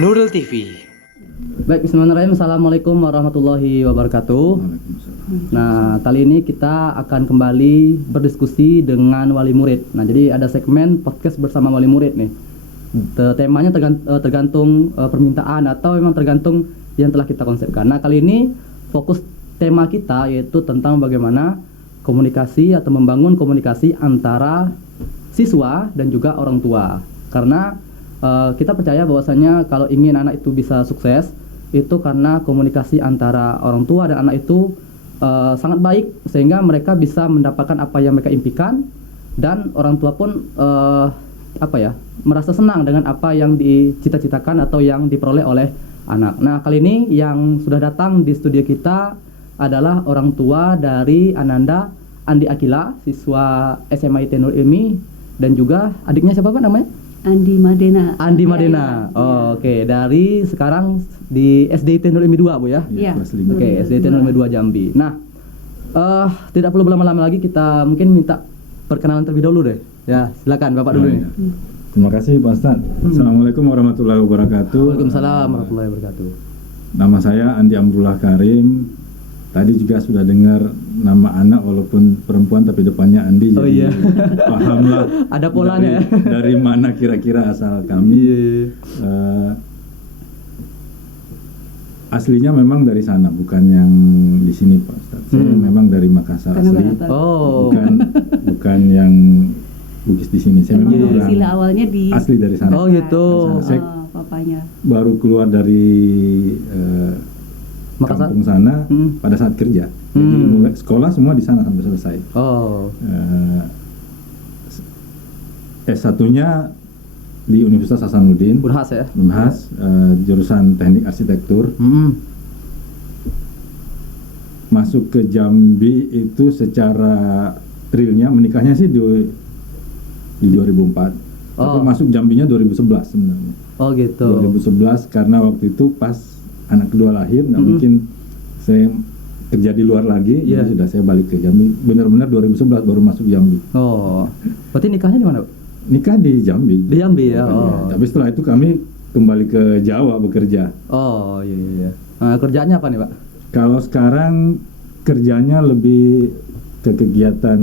Nurul TV. Baik, bismillahirrahmanirrahim. Assalamualaikum warahmatullahi wabarakatuh. Nah, kali ini kita akan kembali berdiskusi dengan wali murid. Nah, jadi ada segmen podcast bersama wali murid nih. Temanya tergantung permintaan atau memang tergantung yang telah kita konsepkan. Nah, kali ini fokus tema kita yaitu tentang bagaimana komunikasi atau membangun komunikasi antara siswa dan juga orang tua. Karena kita percaya bahwasanya kalau ingin anak itu bisa sukses itu karena komunikasi antara orang tua dan anak itu sangat baik sehingga mereka bisa mendapatkan apa yang mereka impikan dan orang tua pun merasa senang dengan apa yang dicita-citakan atau yang diperoleh oleh anak. Nah, kali ini yang sudah datang di studio kita adalah orang tua dari Ananda Andi Akila, siswa SMA IT Nurul Ilmi, dan juga adiknya siapa Pak namanya? Andi Madena. Andi Madena. Oh, oke. Dari sekarang di SDIT Nurul Ilmi 2, Bu ya? Iya. Oke, SDIT Nurul Ilmi 2 Jambi. Nah, tidak perlu berlama-lama lagi, kita mungkin minta perkenalan terlebih dahulu deh. Ya, silakan Bapak dulu nih. Terima kasih Pak Ustadz. Assalamualaikum warahmatullahi wabarakatuh. Waalaikumsalam warahmatullahi wabarakatuh. Nama saya Andi Amrullah Karim. Tadi juga sudah dengar nama anak walaupun perempuan tapi depannya Andi, Oh jadi iya. pahamlah Ada polanya ya. dari mana kira-kira asal kami. Aslinya memang dari sana, bukan yang di sini Pak Ustadz. Saya memang dari Makassar asli. Oh. Bukan yang Bugis di sini. Saya memang orang Sila awalnya di asli dari sana. Oh gitu. Saya papanya. baru keluar dari Makassar? kampung sana pada saat kerja. Jadi mulai sekolah semua di sana sampai selesai. Oh. S1-nya di Universitas Hasanuddin, Unhas ya. Unhas, jurusan Teknik Arsitektur. Masuk ke Jambi itu secara realnya menikahnya sih di 2004. Tapi masuk Jambinya 2011 sebenarnya. Oh gitu. 2011 karena waktu itu pas anak kedua lahir, nggak mungkin saya kerja di luar lagi, jadi sudah saya balik ke Jambi. Benar-benar 2011 baru masuk Jambi. Oh, berarti nikahnya di mana? Nikah di Jambi. Di Jambi ya. Oh. Tapi setelah itu kami kembali ke Jawa bekerja. Oh iya. Nah, kerjaannya apa nih Pak? Kalau sekarang kerjanya lebih ke kegiatan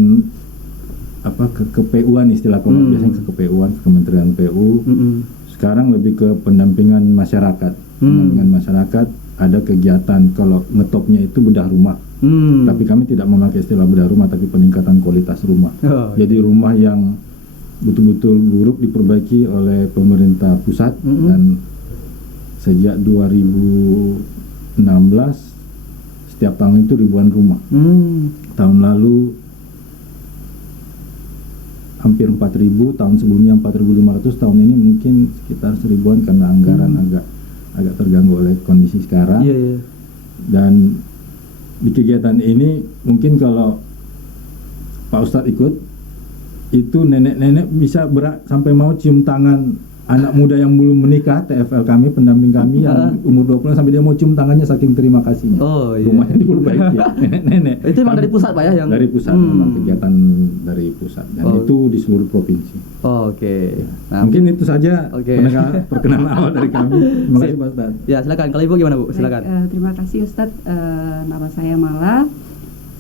ke PU-an istilah kalau biasanya ke PU-an, Kementerian PU. Sekarang lebih ke pendampingan masyarakat. Pendampingan masyarakat, ada kegiatan kalau ngetopnya itu bedah rumah. Tapi kami tidak memakai istilah bedah rumah, tapi peningkatan kualitas rumah. Jadi rumah yang betul-betul buruk diperbaiki oleh pemerintah pusat dan sejak 2016 setiap tahun itu ribuan rumah. Tahun lalu hampir 4.000, tahun sebelumnya 4.500, tahun ini mungkin sekitar 1.000-an karena anggaran agak terganggu oleh kondisi sekarang. Dan di kegiatan ini mungkin kalau Pak Ustadz ikut, itu nenek-nenek bisa sampai mau cium tangan anak muda yang belum menikah, TFL kami, pendamping kami yang umur 20 sampai dia mau cium tangannya saking terima kasihnya. Rumahnya diperbaiki ya, nenek-nenek. Itu memang dari pusat Pak ya? Yang... Dari pusat, memang kegiatan dari pusat, dan itu di seluruh provinsi. Oke. Nah, mungkin itu saja perkenalan awal dari kami. Terima kasih Pak Ustadz. Ya silakan, kalau Ibu gimana Bu? Silakan. Terima kasih Ustadz. Nama saya Mala.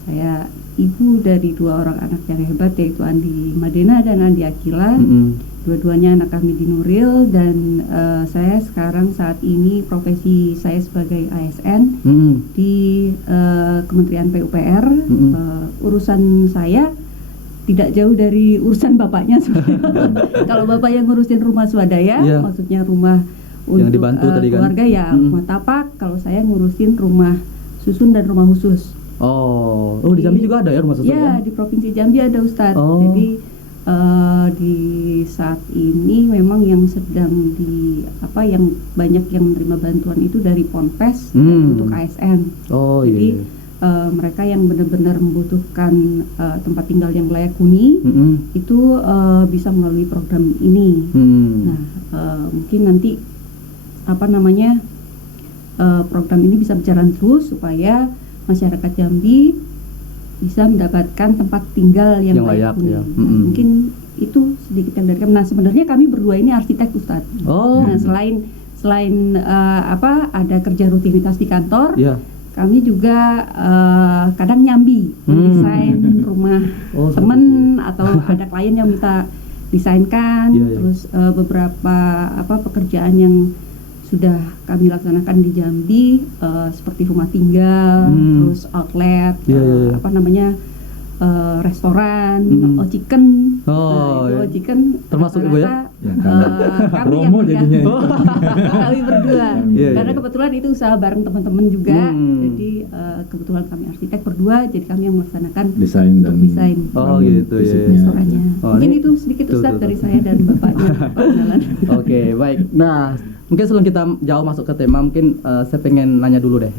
Saya ibu dari dua orang anak yang hebat, yaitu Andi Madena dan Andi Akila. Dua-duanya anak kami di Nuril, dan saya sekarang saat ini profesi saya sebagai ASN di Kementerian PUPR. Urusan saya tidak jauh dari urusan bapaknya sebenarnya. Kalau bapak yang ngurusin rumah swadaya, maksudnya rumah yang untuk dibantu tadi kan? keluarga ya, rumah tapak. Kalau saya ngurusin rumah susun dan rumah khusus. Di Jambi juga ada ya rumah susun? Ya, di Provinsi Jambi ada Ustadz. Jadi di saat ini memang yang sedang yang banyak yang menerima bantuan itu dari Ponpes untuk ASN. Jadi mereka yang benar-benar membutuhkan tempat tinggal yang layak huni itu bisa melalui program ini. Nah, mungkin nanti program ini bisa berjalan terus supaya masyarakat Jambi bisa mendapatkan tempat tinggal yang layak huni. Ya. Mungkin itu sedikit yang dari kami. Nah sebenarnya kami berdua ini arsitek Ustadz. Oh. Nah selain ada kerja rutinitas di kantor, Iya. kami juga kadang nyambi desain rumah temen atau ada klien yang minta desainkan. Iya, iya. Terus beberapa pekerjaan yang sudah kami laksanakan di Jambi seperti rumah tinggal, terus outlet, Iya, iya, iya. restoran, Chicken. Oh, Itu iya. Chicken Termasuk Ibu ya? Ya, karena kami promo yang jadinya. kami berdua. Iya, Karena iya. kebetulan itu usaha bareng teman-teman juga. Hmm. Jadi kebetulan kami arsitek berdua, jadi kami yang melaksanakan Desain dan untuk desain Oh, gitu, ya. fisiknya. restorannya. Oh, Mungkin ini- itu sedikit tuh, Ustadz tuh, dari tuh. saya dan Bapaknya perkenalan. Oke, baik. Nah, mungkin sebelum kita jauh masuk ke tema, mungkin saya pengen nanya dulu deh.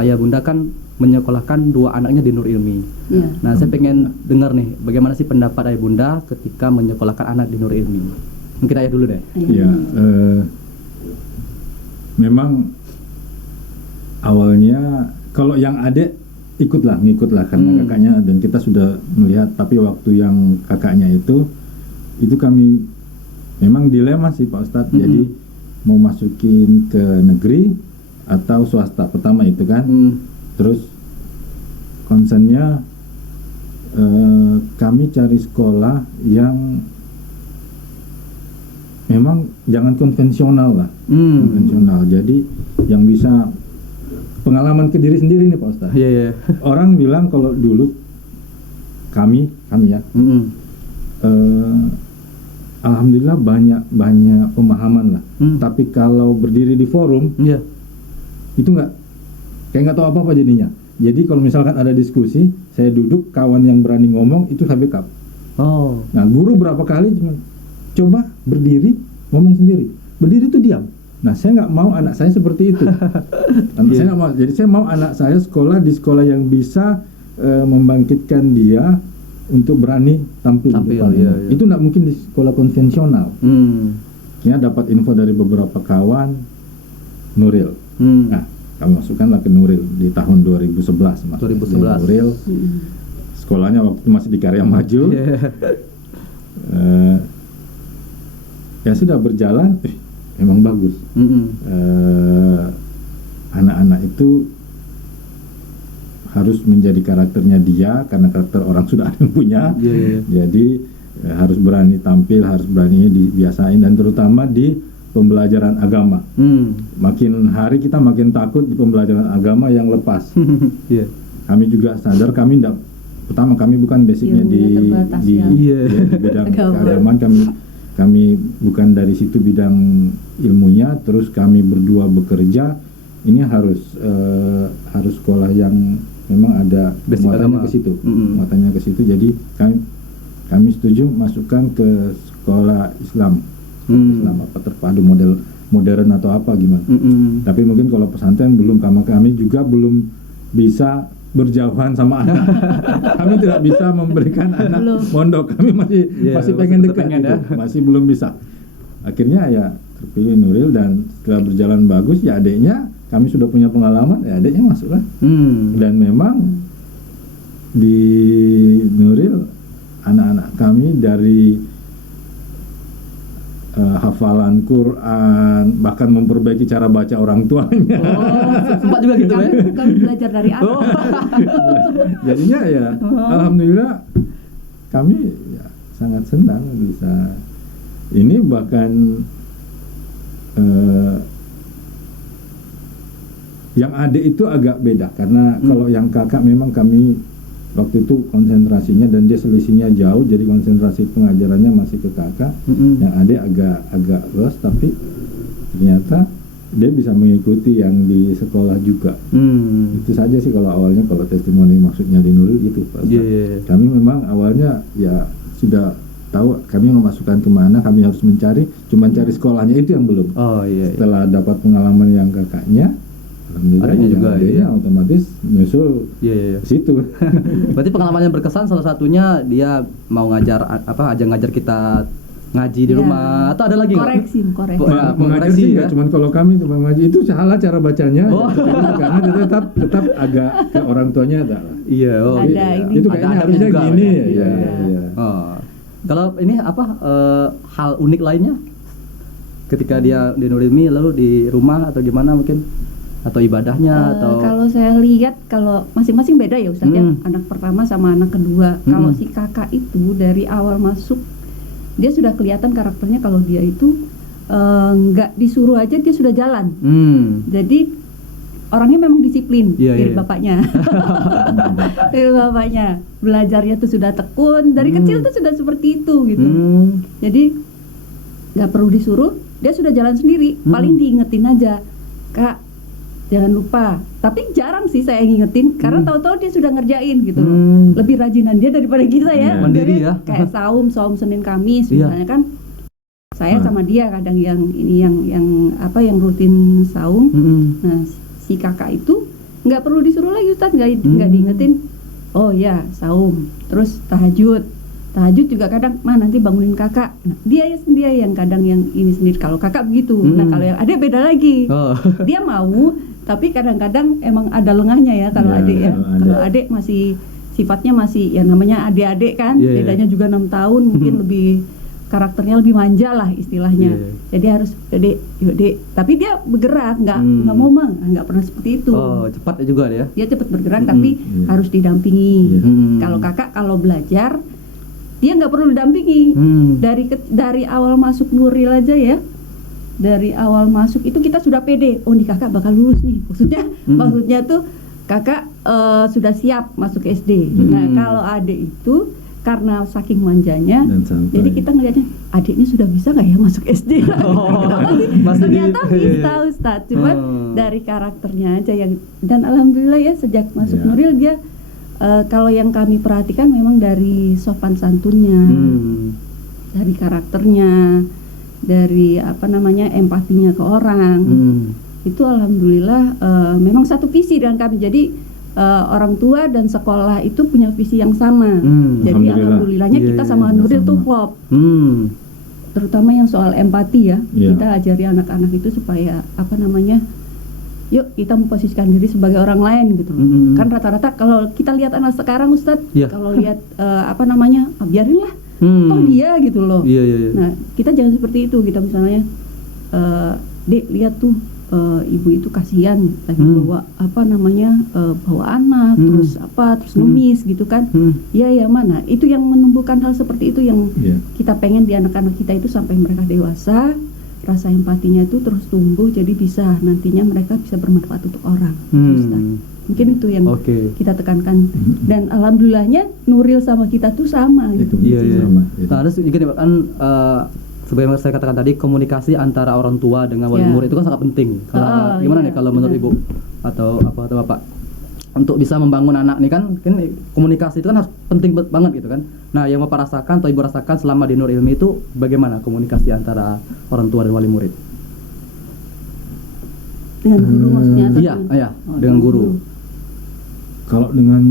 Ayah bunda kan menyekolahkan 2 anaknya di Nur Ilmi. Iya. Nah, saya pengen dengar nih, bagaimana sih pendapat ayah bunda ketika menyekolahkan anak di Nur Ilmi? Mungkin ayah dulu deh. Ya, memang awalnya kalau yang adik ngikutlah karena kakaknya, dan kita sudah melihat. Tapi waktu yang kakaknya itu kami memang dilema sih Pak Ustadz. Jadi mau masukin ke negeri atau swasta pertama itu kan. Terus concernnya kami cari sekolah yang memang jangan konvensional lah, konvensional. Jadi yang bisa pengalaman ke diri sendiri nih Pak Ustadz. Iya, iya. Orang bilang kalau dulu kami ya, alhamdulillah banyak pemahaman lah. Tapi kalau berdiri di forum, Iya. itu kayak nggak tahu apa-apa jadinya. Jadi kalau misalkan ada diskusi, saya duduk, kawan yang berani ngomong itu saya backup. Oh. Nah, guru berapa kali cuma coba berdiri ngomong sendiri, berdiri tuh diam. Nah, saya nggak mau anak saya seperti itu. Saya nggak mau. Jadi saya mau anak saya sekolah di sekolah yang bisa membangkitkan dia untuk berani tampil di depan. Iya. Itu nggak mungkin di sekolah konvensional. Ya, dapat info dari beberapa kawan Nuril. Nah, kami masukkanlah ke Nuril di tahun 2011. 2011. Nuril. Sekolahnya waktu itu masih di Karya Maju. Ya sudah berjalan, memang bagus. Anak-anak itu harus menjadi karakternya dia, karena karakter orang sudah ada yang punya. Jadi harus berani tampil, harus berani dibiasain, dan terutama di pembelajaran agama. Makin hari kita makin takut di pembelajaran agama yang lepas. Kami juga sadar kami bukan basicnya di bidang keagamaan. Kami bukan dari situ bidang ilmunya. Terus kami berdua bekerja. Ini harus sekolah yang memang ada muatannya ke situ. Muatannya ke situ. Jadi kami setuju masukkan ke sekolah Islam. Islam apa terpadu modern atau apa gimana. Tapi mungkin kalau pesantren belum, karena kami juga belum bisa berjauhan sama anak. Kami tidak bisa memberikan anak pondok. Kami masih pengen dekat gitu. Masih belum bisa. Akhirnya ya terpilih Nuril, dan setelah berjalan bagus ya adiknya, kami sudah punya pengalaman, ya adiknya masuklah. Dan memang di Nuril anak-anak kami dari hafalan Quran, bahkan memperbaiki cara baca orang tuanya. Sempat juga gitu ya? Kami belajar dari anak. Jadinya ya, alhamdulillah kami ya sangat senang bisa ini. Bahkan yang adik itu agak beda, karena kalau yang kakak memang kami waktu itu konsentrasinya, dan dia selisihnya jauh, jadi konsentrasi pengajarannya masih ke kakak. Yang adik agak los, tapi ternyata dia bisa mengikuti yang di sekolah juga. Itu saja sih kalau awalnya, kalau testimoni maksudnya di Nuril gitu Pak. Kami memang awalnya ya sudah tahu kami memasukkan kemana, kami harus cuma cari sekolahnya itu yang belum. Setelah dapat pengalaman yang kakaknya, alhamdulillah adanya juga adanya otomatis nyusul situ. Berarti pengalaman yang berkesan salah satunya dia mau ngajar ngajar kita ngaji di Iya. rumah atau ada lagi nggak? Koreksi. Ya, Mengajar koreksi sih ya. nggak, cuman kalau kami itu mengaji itu salah cara bacanya, Oh. karena dia tetap agak ke orang tuanya ada lah. Iya, oh. Ada iya. ini. Itu Ada kayaknya adabnya harusnya juga, gini ya. ya. Iya. Iya. Oh. Kalau ini apa hal unik lainnya ketika dia di Nuril Ilmi lalu di rumah atau gimana mungkin atau ibadahnya atau Kalau saya lihat kalau masing-masing beda ya Ustadz ya, anak pertama sama anak kedua. Kalau si kakak itu dari awal masuk dia sudah kelihatan karakternya, kalau dia itu nggak disuruh aja dia sudah jalan. Jadi orangnya memang disiplin. Iya, dari iya. bapaknya. Dari bapaknya belajarnya tuh sudah tekun dari kecil tuh sudah seperti itu gitu. Jadi nggak perlu disuruh, dia sudah jalan sendiri. Paling diingetin aja, Kak jangan lupa. Tapi jarang sih saya ngingetin karena tahu-tahu dia sudah ngerjain gitu. Lebih rajinan dia daripada kita ya. Iya. Mandiri ya. Kayak saum Senin Kamis Iya. misalnya kan. Saya sama dia kadang yang rutin saum. Nah, si kakak itu nggak perlu disuruh lagi Ustadz, nggak diingetin. Oh ya, saum. Terus tahajud juga kadang, nanti bangunin kakak. Nah, dia yang kadang yang ini sendiri. Kalau kakak begitu. Nah, kalau yang adik beda lagi. Dia mau, tapi kadang-kadang emang ada lengahnya ya kalau Ya, adik ya. kalau adik. Kalau adik masih sifatnya masih ya namanya adik-adik kan. Iya, iya. Bedanya juga 6 tahun, mungkin lebih karakternya lebih manja lah istilahnya. Iya. Jadi harus Dek, yuk Dek. Tapi dia bergerak, nggak mau mang, nggak pernah seperti itu. Oh, cepat juga dia. Dia cepat bergerak tapi Iya. harus didampingi. Iya. Kalau kakak kalau belajar dia nggak perlu didampingi. Dari awal masuk Nuril aja ya. Dari awal masuk itu kita sudah pede. Oh nih kakak bakal lulus nih. Maksudnya tuh kakak sudah siap masuk SD. Nah kalau adik itu karena saking manjanya, Dan santai. jadi kita ngelihatnya adiknya sudah bisa nggak ya masuk SD? masih di- Ternyata bisa Ustaz. Cuman dari karakternya aja yang, dan alhamdulillah ya sejak masuk Ya. Nuril dia kalau yang kami perhatikan memang dari sopan santunnya, dari karakternya, dari empatinya ke orang. Itu alhamdulillah memang satu visi dengan kami. Jadi orang tua dan sekolah itu punya visi yang sama. Jadi alhamdulillahnya Iya, kita iya, sama iya, Nuril tuh sama. klop. Terutama yang soal empati ya. Iya. Kita ajari anak-anak itu supaya yuk kita memposisikan diri sebagai orang lain gitu. Kan rata-rata kalau kita lihat anak sekarang Ustadz, Iya. kalau lihat biarinlah, toh dia gitu loh. Iya, iya, iya. Nah, kita jangan seperti itu. Kita misalnya, Dek lihat tuh ibu itu kasihan lagi bawa bawa anak, terus ngemis gitu kan. Ya mana itu yang menumbuhkan hal seperti itu yang Iya. kita pengen di anak-anak kita itu sampai mereka dewasa, rasa empatinya itu terus tumbuh, jadi bisa nantinya mereka bisa bermanfaat untuk orang. Ustaz. Mungkin itu yang Oke. kita tekankan. Dan alhamdulillahnya Nuril sama kita tuh sama gitu. Iya, iya. Sama, gitu. Nah, terus juga nih, kan sebagaimana saya katakan tadi, komunikasi antara orang tua dengan wali Ya. murid itu kan sangat penting. Karena gimana iya, nih kalau menurut benar. Ibu atau Bapak untuk bisa membangun anak nih kan komunikasi itu kan harus penting banget gitu kan. Nah, yang Bapak rasakan atau Ibu rasakan selama di Nur Ilmi itu bagaimana komunikasi antara orang tua dan wali murid? Dengan guru maksudnya atau Iya, iya, dengan guru. Kalau dengan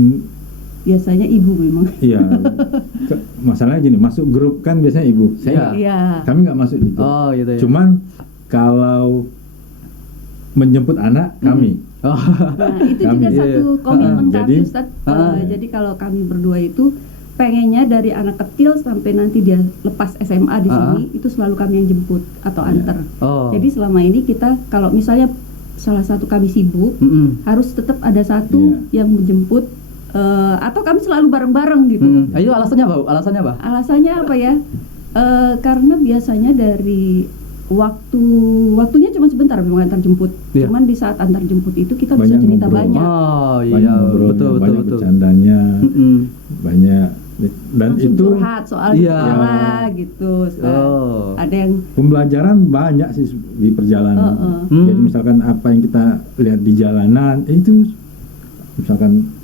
Biasanya ibu memang. iya, masalahnya gini, masuk grup kan biasanya ibu. Saya Iya. kami nggak masuk di grup. Oh, gitu ya. Cuman kalau menjemput anak kami. Oh. Nah, itu Kami. juga satu komitmen Jadi- kami Ustaz. Jadi kalau kami berdua itu pengennya dari anak kecil sampai nanti dia lepas SMA di sini itu selalu kami yang jemput atau antar. Oh. Jadi selama ini kita kalau misalnya salah satu kami sibuk, harus tetap ada satu yang menjemput atau kami selalu bareng-bareng gitu. Ayo alasannya apa? Alasannya apa? Alasannya apa ya? Karena biasanya dari waktunya cuma sebentar memang antar jemput. Iya. Cuman di saat antar jemput itu kita bisa Banyak cerita ngobrol. banyak. Oh, Banyak iya, ngobrolnya, betul banyak betul. bercandanya, banyak dan Langsung itu curhat soal Iya. sekolah gitu. Ustaz. Oh. Ada yang pembelajaran banyak sih di perjalanan. Jadi misalkan apa yang kita lihat di jalanan itu misalkan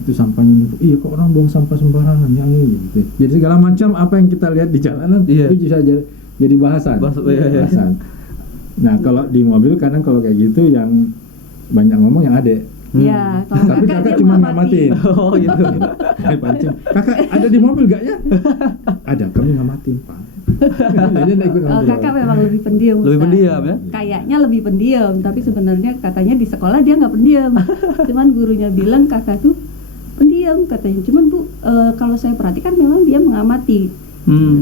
itu sampahnya, iya kok orang buang sampah sembarangan ya gitu. Jadi segala macam apa yang kita lihat di jalanan Iya. itu bisa jadi bahasan. Iya. Bahasan. Nah kalau di mobil kadang kalau kayak gitu yang banyak ngomong yang adek. ya kalau Tapi kakak dia cuma mengamati. ngamatin. Oh, gitu. Pancing. Kakak ada di mobil gak ya? Ada, kami ngamatin Pak. Jadi nggak ikut ngobrol. Kakak memang lebih pendiam. Lebih Ustaz. pendiam ya? Kayaknya lebih pendiam, tapi sebenarnya katanya di sekolah dia nggak pendiam. Cuman gurunya bilang kakak tuh pendiam katanya. Cuman Bu, kalau saya perhatikan memang dia mengamati.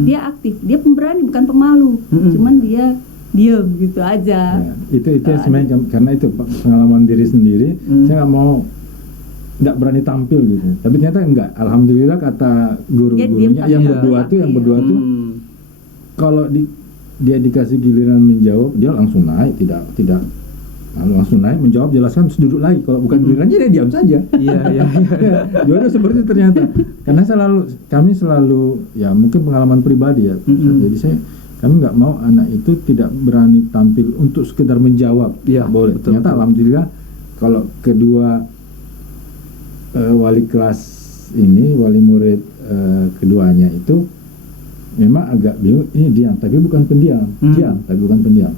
Dia aktif, dia pemberani bukan pemalu. Cuman dia diam gitu aja. Ya, itu sebenarnya karena itu pengalaman diri sendiri. Saya nggak berani tampil gitu. Tapi ternyata enggak. Alhamdulillah kata guru-gurunya yang berdua tuh kalau dia dikasih giliran menjawab dia langsung naik, tidak langsung naik menjawab, jelaskan terus duduk lagi. Kalau bukan gilirannya dia diam saja. Iya. Dua seperti itu ternyata. Karena kami selalu ya mungkin pengalaman pribadi ya. Jadi kami nggak mau anak itu tidak berani tampil untuk sekedar menjawab. Iya, Boleh. betul, Ternyata alhamdulillah kalau kedua wali kelas ini, wali murid keduanya itu memang agak bingung, ini diam tapi bukan pendiam,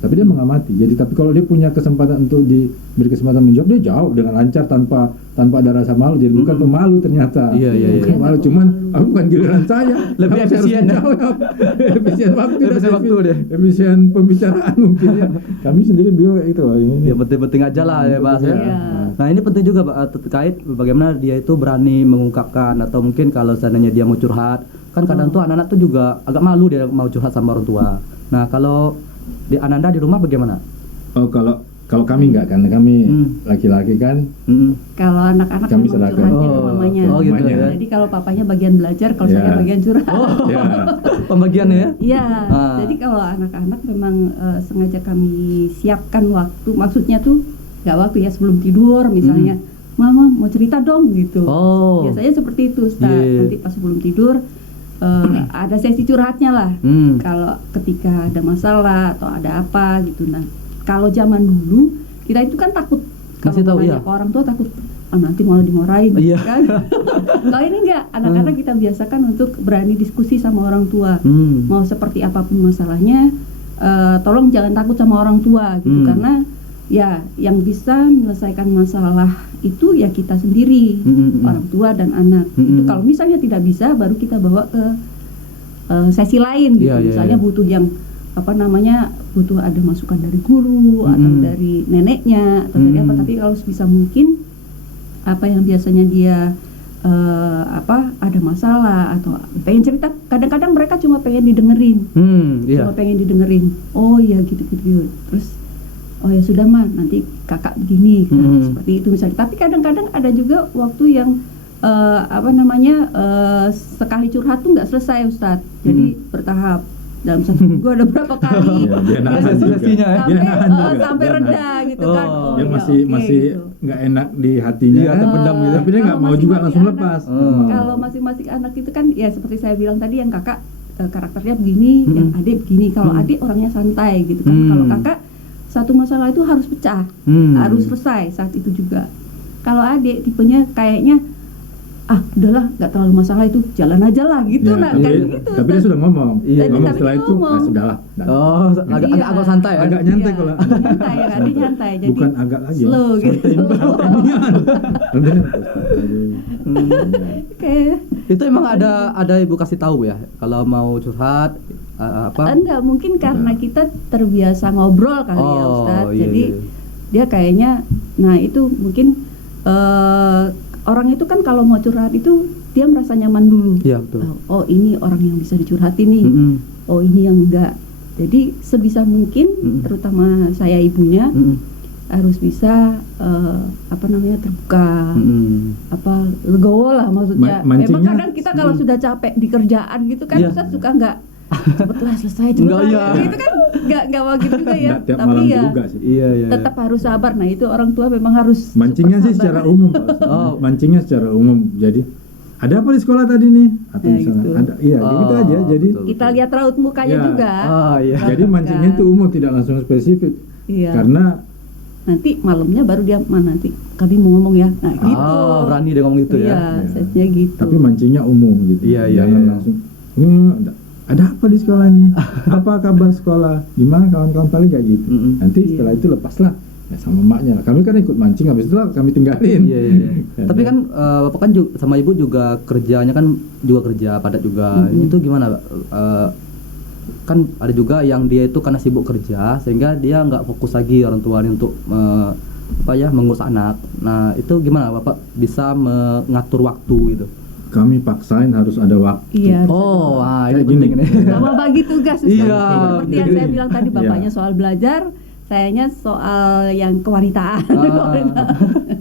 tapi dia mengamati. Jadi tapi kalau dia punya kesempatan untuk diberi kesempatan menjawab, dia jawab dengan lancar tanpa ada rasa malu. Jadi bukan pemalu ternyata. Iya. Bukan malu, cuman bukan giliran saya. Lebih Aku efisien ya. Efisien waktu, deh. efisien pembicaraan mungkin ya. Kami sendiri bingung kayak gitu. Ini. Ya penting-penting aja lah ya Pak ya. Iya. Nah ini penting juga Pak, terkait bagaimana dia itu berani mengungkapkan, atau mungkin kalau seandainya dia mau curhat, kan kadang tuh anak-anak tuh juga agak malu dia mau curhat sama orang tua. Nah kalau di Ananda di rumah bagaimana? Oh kalau kami enggak, karena kami laki-laki kan. Kalau anak-anak Kami memang serahkan. curhatnya ke mamanya. Oh gitu Mamanya. ya. Jadi kalau papanya bagian belajar, kalau Ya. saya bagian curhat. Ya. Pembagiannya ya? Iya, Ah. jadi kalau anak-anak memang sengaja kami siapkan waktu, maksudnya tuh nggak waktu ya, sebelum tidur misalnya, Mama mau cerita dong gitu. Oh. Biasanya seperti itu, Ustaz. Iya. Nanti pas sebelum tidur ada sesi curhatnya lah. Kalau ketika ada masalah atau ada apa gitu. Nah, kalau zaman dulu kita itu kan takut Masih kalau tahu, nanya iya. ke orang tua, takut nanti malah dimarahin, Iya. kan? Kalau ini enggak, anak-anak kita biasakan untuk berani diskusi sama orang tua. Mau seperti apapun masalahnya, tolong jangan takut sama orang tua gitu, karena ya yang bisa menyelesaikan masalah itu ya kita sendiri, orang tua dan anak. Itu kalau misalnya tidak bisa, baru kita bawa ke sesi lain gitu. Iya, iya, Misalnya iya. butuh yang butuh ada masukan dari guru atau dari neneknya atau dari apa. Tapi kalau sebisa mungkin apa yang biasanya dia ada masalah atau pengen cerita, kadang-kadang mereka cuma pengen didengerin. Iya. Cuma pengen didengerin. Oh ya gitu. Terus oh ya sudah mah, nanti kakak begini kan, seperti itu misalnya. Tapi kadang-kadang ada juga waktu yang sekali curhat tuh nggak selesai, Ustadz. Jadi bertahap. Dalam satu minggu ada berapa kali? Ya, dia nahan juga. sesinya ya. Dia nahan juga. Sampai Dia reda nahan. gitu kan. Oh. Dia ya, masih oke, gitu. nggak enak di hatinya. Iya, terpendam gitu. Tapi dia nggak Kalau mau juga masing-masing langsung anak- lepas. Kalau masing-masing anak itu kan ya seperti saya bilang tadi, yang kakak karakternya begini, yang adik begini. Kalau adik orangnya santai gitu kan. Kalau kakak satu masalah itu harus pecah, harus selesai saat itu juga. Kalau adik tipenya kayaknya udahlah nggak terlalu masalah itu, jalan aja lah gitu. Ya, Nah kan tapi, gitu. tapi dia sudah ngomong. Iya. Ngomong Tapi setelah dia itu, ngomong. sudahlah. Oh, agak Iya. agak santai ya. Agak nyantai Iya, kalau nyantai ya, adik nyantai. Jadi bukan agak lagi. slow gitu. Oke. Itu emang ada ibu kasih tahu ya kalau mau curhat Enggak, mungkin karena kita terbiasa ngobrol kali ya, Oh, Ustadz. iya, Jadi iya. dia kayaknya, nah itu mungkin orang itu kan kalau mau curhat itu dia merasa nyaman dulu. Iya, betul. Oh ini orang yang bisa dicurhatin nih. Oh ini yang enggak. Jadi sebisa mungkin, terutama saya ibunya, harus bisa terbuka, legowo lah maksudnya. Memang Mancingnya kadang kita kalau sudah capek di kerjaan gitu kan, Iya. Ustadz suka nggak cepetlah selesai cepet Enggak, iya. itu kan nggak gitu juga ya. Nggak tiap Tapi malam ya juga sih. Iya. tetap harus sabar. Nah itu orang tua memang harus Mancingnya super sih sabar. secara umum, Pak Ustadz. Oh. Mancingnya secara umum. Jadi ada apa di sekolah tadi nih? Atau Nah, misalnya gitu. ada, iya gitu aja. Jadi betul. Kita lihat raut mukanya Ya. juga. Oh, iya. jadi mancingnya itu umum, tidak langsung spesifik. Iya. Karena Nanti malamnya baru dia nanti kami mau ngomong ya. Nah gitu. Oh, berani dia ngomong gitu Iya, ya. setnya gitu. tapi mancingnya umum gitu. Iya, iya, Jangan iya. langsung ada apa di sekolah nih? Apa kabar sekolah? Gimana kawan-kawan, paling kayak gitu. Nanti Iya. setelah itu lepaslah ya sama maknya. Kami kan ikut mancing, habis itu lah kami tinggalin. Iya. Tapi kan bapak kan sama ibu juga kerjanya kan juga kerja padat juga. Itu gimana, Pak? kan ada juga yang dia itu karena sibuk kerja sehingga dia nggak fokus lagi orang tuanya untuk mengurus anak. Nah itu gimana Bapak bisa mengatur waktu gitu? Kami paksain harus ada waktu. Iya. Oh, wah, Kayak ini penting gini. nih. Sama bagi tugas Ustaz. Iya, Seperti yang saya bilang tadi, bapaknya Iya. soal belajar, sayanya soal yang kewanitaan.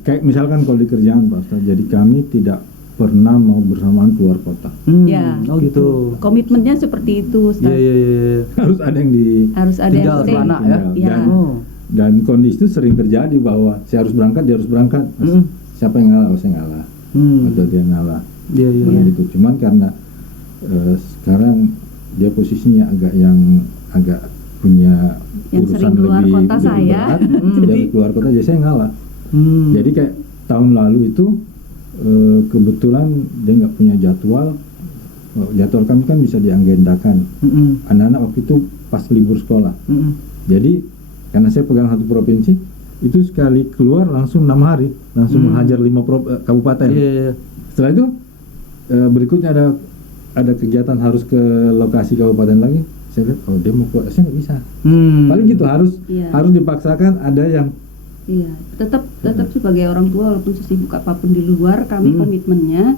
Kayak misalkan kalau di kerjaan Pak Ustaz, jadi kami tidak pernah mau bersamaan keluar kota. Ya, Oh gitu. Komitmennya seperti itu Ustaz. Iya. Harus ada yang di Harus ada Tinggal yang stay. anak ya. Iya. Dan, Oh. dan kondisi itu sering terjadi bahwa saya harus berangkat, dia harus berangkat. Siapa yang ngalah? Oh, saya ngalah. Atau dia ngalah. Iya. Iya. Gitu. Cuman karena sekarang dia posisinya agak punya Yang urusan sering keluar lebih kota saya. berat, Jadi- jadi keluar kota jadi saya ngalah. Hmm. Jadi kayak tahun lalu itu kebetulan dia nggak punya jadwal. Jadwal kami kan bisa diagendakan. Anak-anak waktu itu pas libur sekolah. Jadi karena saya pegang satu provinsi, itu sekali keluar langsung 6 hari, langsung menghajar 5 kabupaten. Iya. Setelah itu berikutnya ada kegiatan harus ke lokasi kabupaten lagi. Saya lihat, oh dia mau keluar, saya nggak bisa. Paling gitu Iya. harus dipaksakan ada yang Iya, tetap sebagai orang tua walaupun sesibuk apapun di luar, kami komitmennya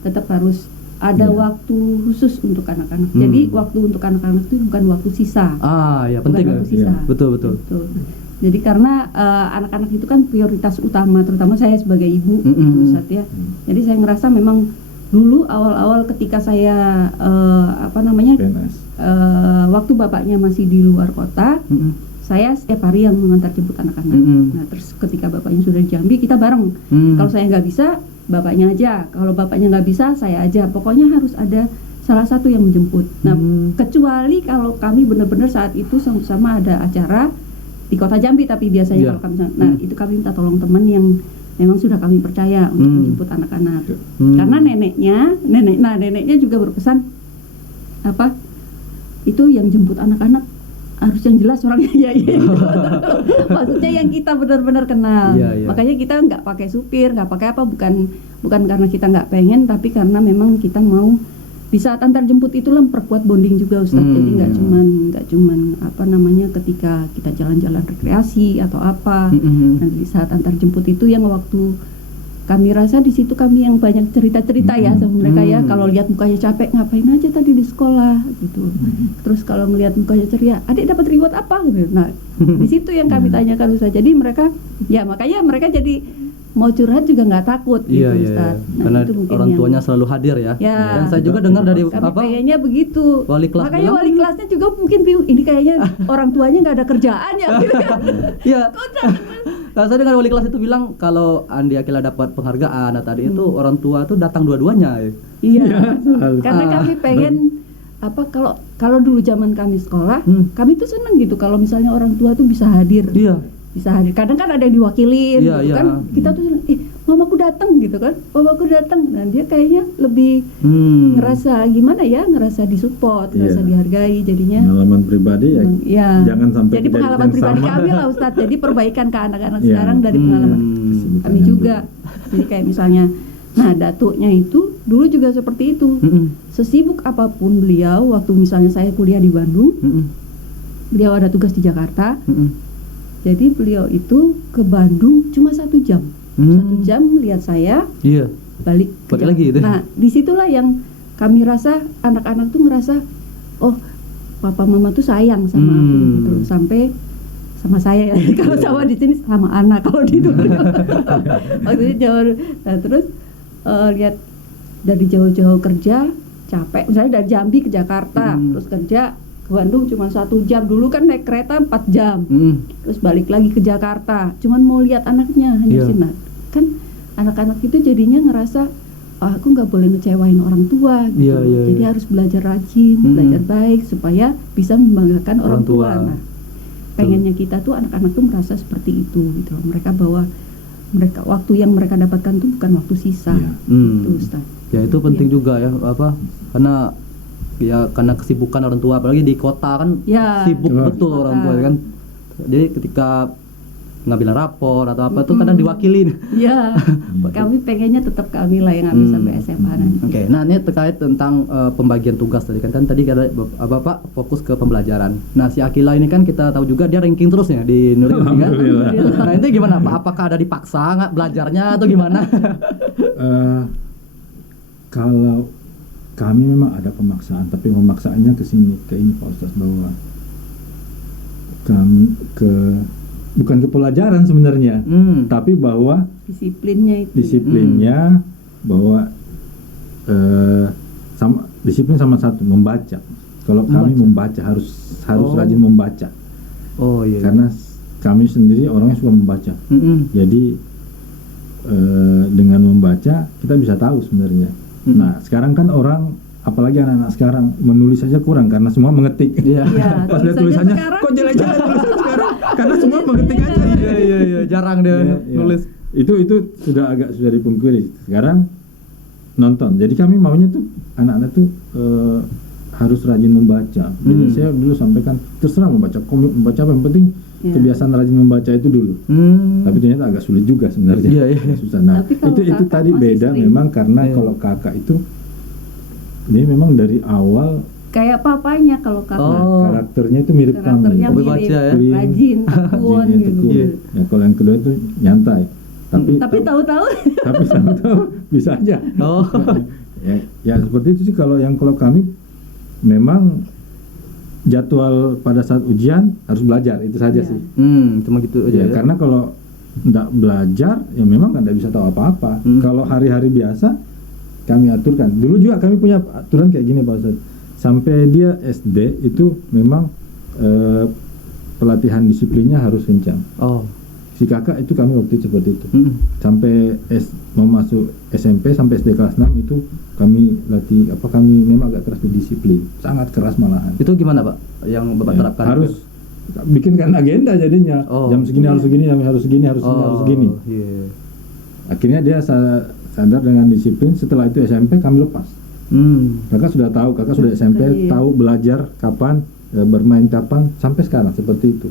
tetap harus ada Iya. waktu khusus untuk anak-anak. Jadi waktu untuk anak-anak itu bukan waktu sisa. Ya penting Bukan ya. waktu sisa. Betul. Gitu. Jadi karena anak-anak itu kan prioritas utama, terutama saya sebagai ibu, gitu, Ustaz, ya. Jadi saya ngerasa memang dulu awal-awal ketika saya PNS. waktu bapaknya masih di luar kota, saya setiap hari yang mengantar jemput anak-anak. Nah terus ketika bapaknya sudah di Jambi, kita bareng. Kalau saya nggak bisa, bapaknya aja. Kalau bapaknya nggak bisa, saya aja. Pokoknya harus ada salah satu yang menjemput. Nah kecuali kalau kami benar-benar saat itu sama-sama ada acara di kota Jambi, tapi biasanya kalau kami, nah itu kami minta tolong teman yang memang sudah kami percaya untuk menjemput anak-anak. Karena neneknya juga berpesan itu yang jemput anak-anak harus yang jelas orangnya ya gitu. Maksudnya yang kita benar-benar kenal. Iya. Makanya kita nggak pakai supir, nggak pakai apa, bukan karena kita nggak pengen, tapi karena memang kita mau bisa antar jemput itu memperkuat bonding juga Ustaz. Jadi nggak cuman ketika kita jalan-jalan rekreasi atau apa. Nanti saat antar jemput itu yang waktu kami rasa di situ kami yang banyak cerita-cerita ya sama mereka ya. Kalau lihat mukanya capek, ngapain aja tadi di sekolah gitu. Terus kalau melihat mukanya ceria, adik dapat reward apa gitu. Nah, di situ yang kami tanyakan Ustaz. Jadi mereka makanya mereka jadi mau curhat juga nggak takut gitu Ustaz. Nah, Karena itu mungkin orang yang- tuanya selalu hadir ya. Ya. Dan saya juga dengar dari kami pengennya begitu. wali kelas Makanya bilang- wali kelasnya juga mungkin bingung, ini kayaknya orang tuanya nggak ada kerjaan ya gitu kan. Iya. Nah, saya dengar wali kelas itu bilang kalau Andi Akila dapat penghargaan tadi itu orang tua tuh datang dua-duanya. Iya. selalu. Karena kami pengen kalau dulu zaman kami sekolah, kami tuh seneng gitu kalau misalnya orang tua tuh bisa hadir. Iya. Bisa hadir. Kadang kan ada yang diwakilin Iya, gitu iya. kan. Kita tuh seneng, mamaku datang gitu kan. Papaku datang. Dan dia kayaknya lebih ngerasa gimana ya, ngerasa disupport, ngerasa Iya. dihargai jadinya. Pengalaman pribadi ya, Ya. jangan sampai Jadi kejadian pengalaman pribadi sama. kami lah Ustadz. Jadi perbaikan ke anak-anak Iya. sekarang dari pengalaman Kesibukan kami yang juga. Jadi kayak misalnya, nah datuknya itu dulu juga seperti itu. Sesibuk apapun beliau, waktu misalnya saya kuliah di Bandung, beliau ada tugas di Jakarta. Jadi beliau itu ke Bandung cuma 1 jam. 1 jam lihat saya Iya. balik Balik lagi gitu. Nah disitulah yang kami rasa anak-anak tuh ngerasa, oh papa mama tuh sayang sama aku gitu. Sampai sama saya ya. Kalau sama di sini sama anak, kalau di Nuril waktu itu jauh. Nah terus lihat dari jauh-jauh kerja capek, misalnya dari Jambi ke Jakarta, terus kerja ke Bandung cuma 1 jam. Dulu kan naik kereta 4 jam, terus balik lagi ke Jakarta cuman mau lihat anaknya hanya Iya. sinar. Kan anak-anak itu jadinya ngerasa, aku nggak boleh ngecewain orang tua gitu. Iya. Jadi harus belajar rajin, belajar baik supaya bisa membanggakan orang tua. Nah, pengennya kita tuh anak-anak tuh merasa seperti itu gitu. Mereka bahwa waktu yang mereka dapatkan tuh bukan waktu sisa. Iya. Gitu, Ustaz. Ya itu penting juga ya karena kesibukan orang tua apalagi di kota kan Ya, sibuk di betul kota. orang tua kan. Jadi ketika pengambilan rapor atau apa tuh kadang diwakilin. Ya, kami pengennya tetap kami lah yang habis sampai SMA nanti. Oke, nah ini terkait tentang pembagian tugas tadi kan tadi kata Bapak fokus ke pembelajaran. Nah si Akila ini kan kita tahu juga dia ranking terus ya di Nuril kan. Nah itu gimana Pak? Apakah ada dipaksa nggak belajarnya atau gimana? Kalau kami memang ada pemaksaan, tapi pemaksaannya ke sini, ke ini Pak Ustadz, bahwa kami bukan ke pelajaran sebenarnya, tapi bahwa disiplinnya bahwa sama disiplin sama satu membaca. Kalau kami membaca harus rajin membaca. Oh iya. Karena kami sendiri orangnya suka membaca. Jadi dengan membaca kita bisa tahu sebenarnya. Nah sekarang kan orang, apalagi anak-anak sekarang, menulis saja kurang karena semua mengetik. Iya. Pas lihat tulisannya kok jelek-jelek tulisan sekarang, karena semua mengetik aja. Iya, jarang dia nulis. Itu sudah dipungkiri. Sekarang nonton. Jadi kami maunya tuh anak-anak tuh harus rajin membaca. Jadi saya dulu sampaikan terserah membaca komik, membaca apa, yang penting kebiasaan rajin membaca itu dulu. Tapi ternyata agak sulit juga sebenarnya. Iya. Susah. Nah, itu tadi beda sering. Memang karena kalau kakak itu ini memang dari awal kayak papanya kalau kakak. Karakternya itu mirip kami. Baca ya. Rajin, tekun gitu. Ya, kalau yang kedua itu nyantai. Tapi tahu-tahu bisa aja. Ya seperti itu sih. Kalau kami memang jadwal pada saat ujian harus belajar, itu saja sih. Cuma gitu aja. Ya, karena kalau nggak belajar ya memang nggak bisa tahu apa-apa. Kalau hari-hari biasa kami aturkan. Dulu juga kami punya aturan kayak gini Pak Ustadz. Sampai dia SD itu memang pelatihan disiplinnya harus kencang. Si kakak itu kami waktu itu seperti itu. Sampai mau masuk SMP sampai SD kelas 6 itu kami kami memang agak keras di disiplin, sangat keras malahan. Itu gimana Pak yang Bapak terapkan? Harus bikinkan agenda jadinya. Jam segini harus segini, harus segini, harus segini. Akhirnya dia sadar dengan disiplin. Setelah itu SMP kami lepas. Kakak sudah tahu, kakak sudah SMP, tahu belajar kapan, bermain kapan, sampai sekarang seperti itu.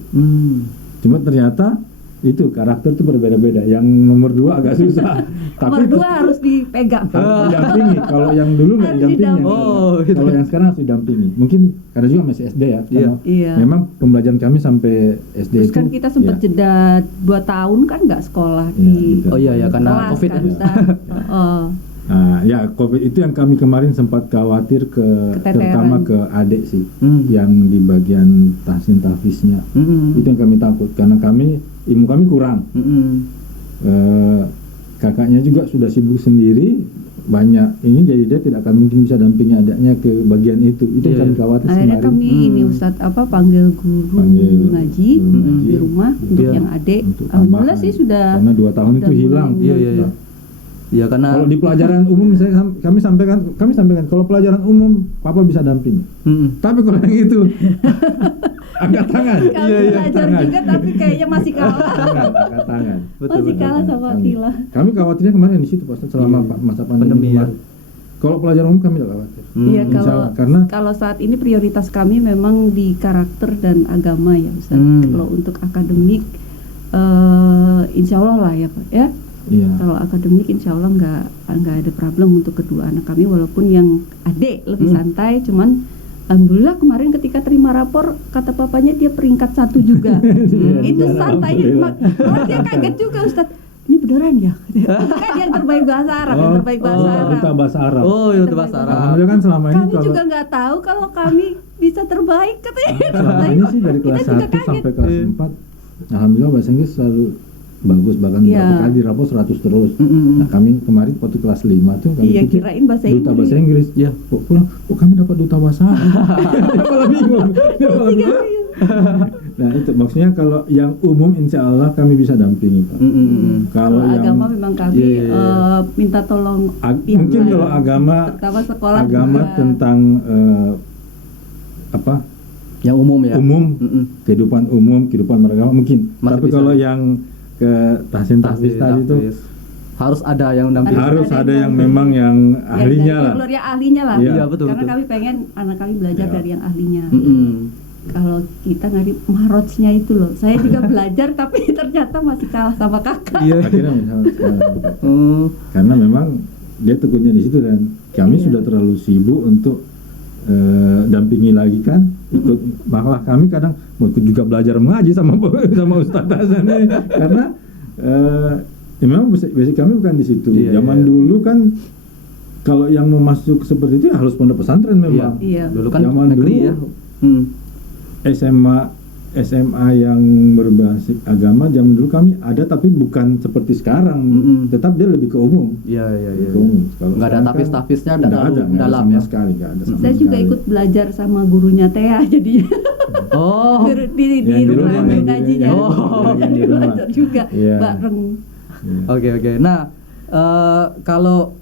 Cuma ternyata itu karakter itu berbeda-beda. Yang nomor 2 agak susah. Nomor 2 harus dipegang. Harus didampingi. Kalau yang dulu nggak didampingi. Kalau yang sekarang harus didampingi. Mungkin karena juga masih SD ya. Iya. Memang pembelajaran kami sampai SD. Terus itu kan kita sempat jeda 2 tahun kan nggak sekolah di. Oh iya ya karena kelas, COVID kan, ya. Nah, ya COVID itu yang kami kemarin sempat khawatir terutama ke adik sih, yang di bagian tahsin tahfiznya. Itu yang kami takut karena ilmu kami kurang. Kakaknya juga sudah sibuk sendiri, banyak ini, jadi dia tidak akan mungkin bisa dampingi adiknya ke bagian itu. Itu yang kami khawatir. Akhirnya kami ini Ustadz panggil guru ngaji di rumah untuk yang adik. Alhamdulillah sih sudah. Karena 2 tahun itu hilang. Iya. Ya karena kalau di pelajaran umum kami sampaikan kalau pelajaran umum papa bisa dampingi. Tapi kalau yang itu angkat tangan. Kami belajar juga tapi kayaknya masih kalah. Angkat tangan. Masih kalah sama Akila. Kami khawatirnya kemarin di situ Pak selama masa pandemi kemarin. Kalau pelajaran umum kami tidak khawatir. Iya, kalau saat ini prioritas kami memang di karakter dan agama ya Ustaz. Kalau untuk akademik insya Allah lah ya Pak ya. Iya. Kalau akademik insya Allah nggak ada problem untuk kedua anak kami, walaupun yang adik lebih santai. Cuman alhamdulillah kemarin ketika terima rapor kata papanya dia peringkat 1 juga. Itu santai, malah dia kaget juga Ustadz. Ini beneran ya? Kan yang terbaik bahasa Arab, Duta bahasa Arab. Duta bahasa Arab. Alhamdulillah kan selama ini kami juga nggak tahu kalau kami bisa terbaik katanya. Selama ini sih dari kelas 1 sampai kelas 4, alhamdulillah bahasa Inggris selalu bagus, bahkan beberapa kali di rapor 100 terus. Nah kami kemarin waktu kelas 5 tuh kami pikir kirain bahasa duta bahasa Inggris. Kok pulang, kami dapat duta bahasa Arab. bingung. Nah itu maksudnya kalau yang umum insya Allah kami bisa dampingi Pak. Kalau agama memang kami minta tolong mungkin kalau agama terutama sekolah agama juga. Tentang yang umum ya, kehidupan beragama mungkin. Tapi kalau yang ke tahsin tahfiz tadi itu harus ada yang mendampingi. Harus ada yang memang yang ahlinya lah. Ahlinya lah. Iya betul. Karena kami pengen anak kami belajar dari yang ahlinya. Mm-hmm. Kalau kita nggak di Maharojnya itu loh. Saya juga belajar tapi ternyata masih kalah sama kakak. Iya. Akhirnya karena memang dia tekunnya di situ dan kami sudah terlalu sibuk untuk dampingi lagi kan, ikut malah kami kadang mau ikut juga belajar mengaji sama Ustadz Hasan ini karena ya memang basic kami bukan di situ. Iya, Zaman dulu kan kalau yang mau masuk seperti itu harus pondok pesantren memang. Iya. Dulu kan Zaman negeri dulu, ya. SMA yang berbasis agama zaman dulu kami ada tapi bukan seperti sekarang. Tetap dia lebih ke umum. Iya. Ke umum. Kalau Nggak ada sekarang tapis-tapisnya, nggak nggak terlalu ada dalam sama ya. sekali, nggak ada sama Saya juga sekali. ikut belajar sama gurunya Tea jadinya. Oh. Guru di Yang di rumah rumah, ngajinya. Oh, yang di rumah. Belajar juga Iya. bareng. Iya. Oke. Nah, kalau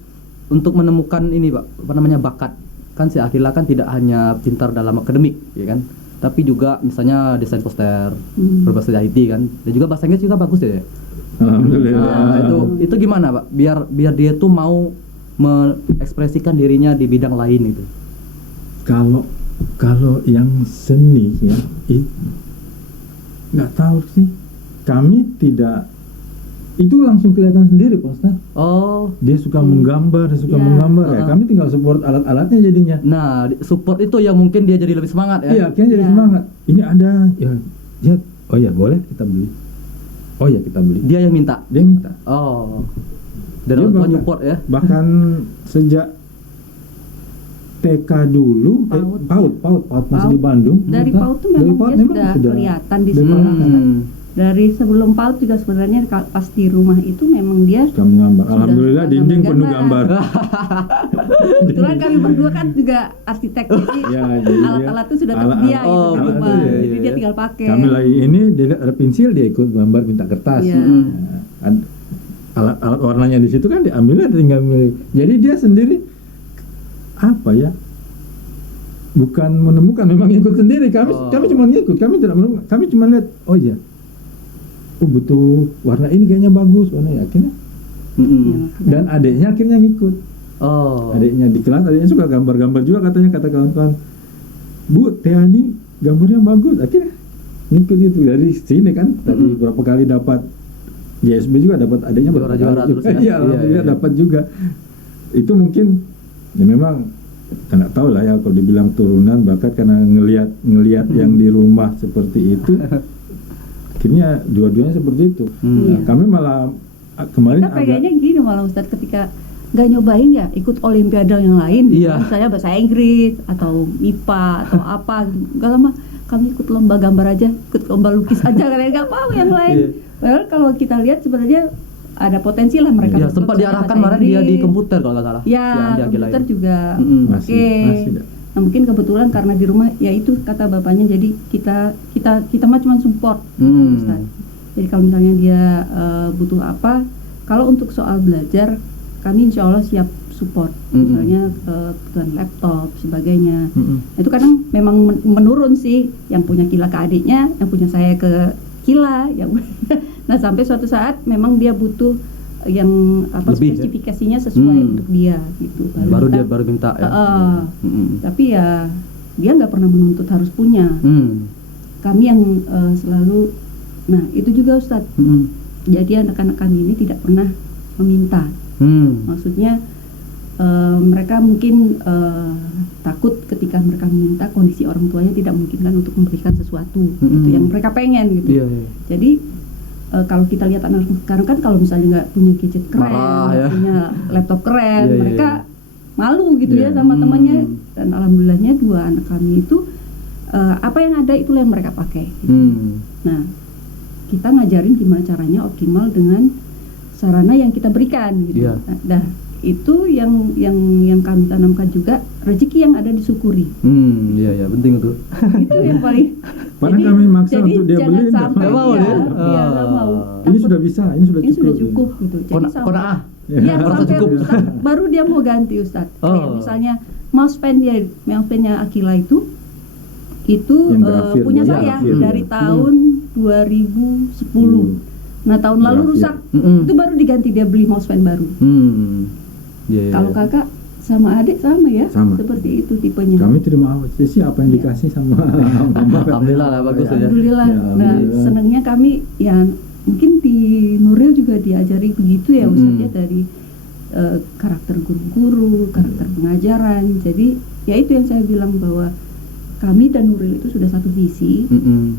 untuk menemukan ini Pak, apa namanya bakat, kan si Akila kan tidak hanya pintar dalam akademik, ya kan? Tapi juga misalnya desain poster, berbahasa IT kan, dan juga bahasa Inggris juga bagus ya. Alhamdulillah. Nah, itu gimana Pak? Biar dia tuh mau mengekspresikan dirinya di bidang lain itu. Kalau yang seni ya, nggak tahu sih. Kami tidak itu langsung kelihatan sendiri Pak Ustaz. Oh. Dia suka menggambar, dia suka Ya. menggambar ya. Kami tinggal support alat-alatnya jadinya. Nah, support itu yang mungkin dia jadi lebih semangat ya. Iya, akhirnya jadi Ya. semangat. Ini ada ya, oh ya boleh kita beli. Oh ya kita beli. Dia yang minta. Dia minta. Oh. Dan Dia orang tua bahkan- support ya. Bahkan sejak TK dulu, PAUD masih di Bandung. Dari Entah, PAUD tuh dari memang PAUD dia sudah kelihatan di sekolah. Dari sebelum PAUD juga sebenarnya pas di rumah itu memang dia Suka menggambar. Sudah Alhamdulillah suka dinding penuh gambar. gambar. kebetulan kami berdua kan juga arsitek jadi Ya, jadi alat-alat itu sudah alat- tersedia oh, gitu di alat rumah. itu, iya, Jadi iya. dia tinggal pakai. Kami lagi ini dia ada pensil dia ikut gambar minta kertas. Iya. Alat warnanya di situ kan diambilnya tinggal milih. Jadi dia sendiri apa ya? Bukan menemukan, memang ikut sendiri. Kami cuma ngikut, kami tidak menemukan. Kami cuma lihat, oh iya. Butuh warna ini kayaknya bagus, warna ya akhirnya. Dan adiknya akhirnya ngikut. Oh. Adiknya di kelas, adiknya suka gambar-gambar juga katanya, kata kawan-kawan. Bu, Tea ini gambarnya bagus. Akhirnya ngikut itu dari sini kan. Tadi berapa kali dapat JSB juga dapat adiknya Juara-juara terus ya? Iya, alhamdulillah Iya. dapat juga. Itu mungkin ya memang nggak tahu lah ya kalau dibilang turunan bakat karena ngelihat yang di rumah seperti itu. Akhirnya dua-duanya seperti itu. Nah, kami malah kemarin Kita pengennya gini malah Ustadz ketika nggak nyobain ya ikut olimpiade yang lain, Iya. misalnya bahasa Inggris atau MIPA atau apa, nggak lama kami ikut lomba gambar aja, ikut lomba lukis aja, kalian nggak mau yang lain. Iya. Padahal kalau kita lihat sebenarnya ada potensi lah mereka. Ya, berdua sempat bisa diarahkan bahasa kemarin dia di Inggris. komputer kalau nggak salah. Ya, Si Andi Akila komputer ini. juga masih dah. Nah, mungkin kebetulan karena di rumah ya itu kata bapaknya, jadi kita mah cuma support Ustaz. Jadi kalau misalnya dia butuh apa, kalau untuk soal belajar kami insya Allah siap support, misalnya kebutuhan laptop sebagainya. Itu kadang memang menurun sih, yang punya Kila ke adiknya, yang punya saya ke Kila, yang nah sampai suatu saat memang dia butuh yang apa Lebih, spesifikasinya sesuai untuk dia gitu. Baru kita- dia baru minta ya. Tapi ya dia nggak pernah menuntut harus punya. Kami yang selalu, nah itu juga Ustadz. Jadi anak-anak kami ini tidak pernah meminta. Maksudnya mereka mungkin takut ketika mereka meminta, kondisi orang tuanya tidak memungkinkan untuk memberikan sesuatu gitu, yang mereka pengen gitu. Iya, iya. Jadi kalau kita lihat anak sekarang kan kalau misalnya nggak punya gadget keren, Marah, nggak ya. punya laptop keren, Iya, iya, mereka iya. malu gitu ya sama temannya. Dan alhamdulillahnya dua anak kami itu apa yang ada itulah yang mereka pakai. Gitu. Nah, kita ngajarin gimana caranya optimal dengan sarana yang kita berikan gitu. Iya. Nah, itu yang kami tanamkan juga, rezeki yang ada disyukuri. Iya penting itu. Itu yang paling. Padahal kami maksa jadi untuk dia jangan beli, sampai nggak mau dia, dia. dia nggak mau. ini sudah bisa, ini sudah Ini cukup. sudah cukup gitu. Jadi Kona'ah. ya, Merasa sampai cukup. Ustaz, baru dia mau ganti Ustadz. Kayak Oh. misalnya mousepad-nya Akila itu Yang grafir, punya ya, saya grafir, dari ya. tahun 2010. Nah tahun lalu Grafir. rusak, itu baru diganti, dia beli mousepad baru. Iya. Kalau kakak sama adik sama ya, Sama. seperti itu tipenya. Kami terima sih apa yang dikasih sama mama. Alhamdulillah lah, bagus ya. Alhamdulillah. Ya, Nah, alhamdulillah. senangnya kami ya mungkin di Nuril juga diajari begitu ya Ustadz ya, dari karakter guru-guru, karakter pengajaran. Jadi ya itu yang saya bilang bahwa kami dan Nuril itu sudah satu visi.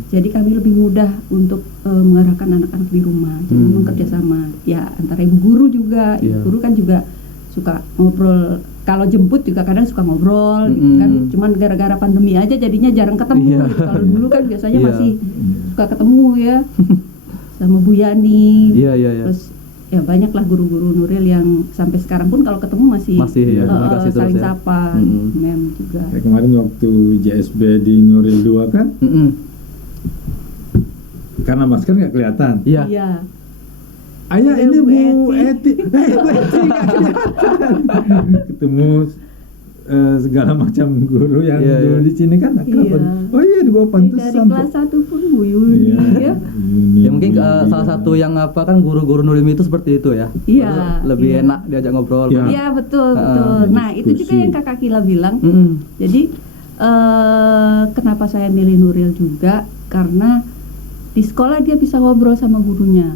Jadi kami lebih mudah untuk mengarahkan anak-anak di rumah. Jadi memang kerjasama ya antara ibu guru juga. Ibu guru kan juga suka ngobrol. Kalau jemput juga kadang suka ngobrol gitu kan. Cuman gara-gara pandemi aja jadinya jarang ketemu gitu. Kalau dulu kan biasanya masih suka ketemu ya sama Bu Yani. Terus ya banyaklah guru-guru Nuril yang sampai sekarang pun kalau ketemu masih komunikasi terus saling ya. sapa, mem juga. Kayak kemarin waktu JSB di Nuril 2 kan, karena masker nggak kelihatan. Iya. Iya. Ayah Ada ini Bu Bu Eti. Eti, Bu Eti nggak kelihatan. Ketemu segala macam guru yang dulu di sini kan akrab. Oh iya di bawah Dari pantesan. kelas 1 pun Bu Yuni ya. Ya mungkin salah satu yang apa kan guru-guru Nurim itu seperti itu ya. Iya, Lebih iya. enak diajak ngobrol. Iya. Iya betul betul. Nah itu juga diskusi. yang Kakak Kila bilang. Jadi kenapa saya milih Nuril juga karena di sekolah dia bisa ngobrol sama gurunya.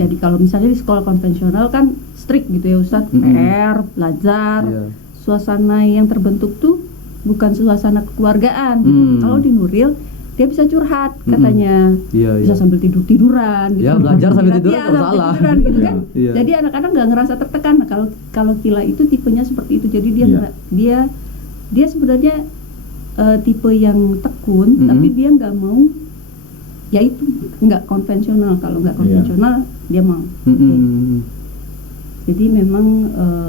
Jadi kalau misalnya di sekolah konvensional kan strict gitu ya Ustadz, PR, belajar, suasana yang terbentuk tuh bukan suasana kekeluargaan. Gitu. Kalau di Nuril dia bisa curhat katanya, bisa sambil tiduran. Gitu. Ya belajar sambil tidur Iya, kalau sambil salah. tiduran gitu kan. Iya. Jadi anak-anak nggak ngerasa tertekan. Nah, kalau Kila itu tipenya seperti itu. Jadi dia sebenarnya tipe yang tekun, tapi dia nggak mau. Ya itu nggak konvensional. Kalau nggak konvensional dia mau. Jadi memang